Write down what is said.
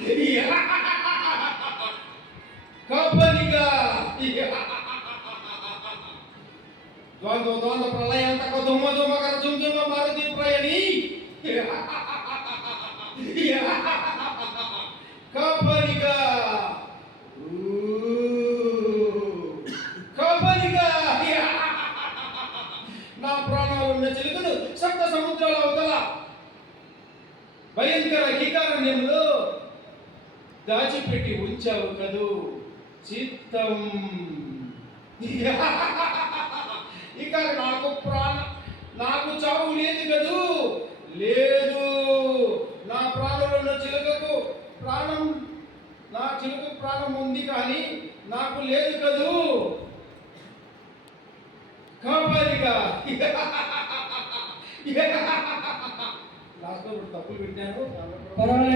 Iya. Kapan nikah? Iya. Dwandu dwandu pralaya anta kau doma doma karena jumjum Bharati prayani. Iya. Kapan nikah? నా ప్రాణాలను చిలుకను సప్త సముద్రాల అవతల భయంకర అధికార నేములు దాచిపెట్టి ఉంచావు కదూ. చిత్తం. ఇక నాకు ప్రాణ నాకు చావు లేదు కదూ. లేదు నా ప్రాణంలో చిలుకకు ప్రాణం నా చిలుక ప్రాణం ఉంది కానీ నాకు లేదు కదూ. కాపాలిగా లాస్ట్లో తప్పులు పెట్టాను. పర్వాలేదు.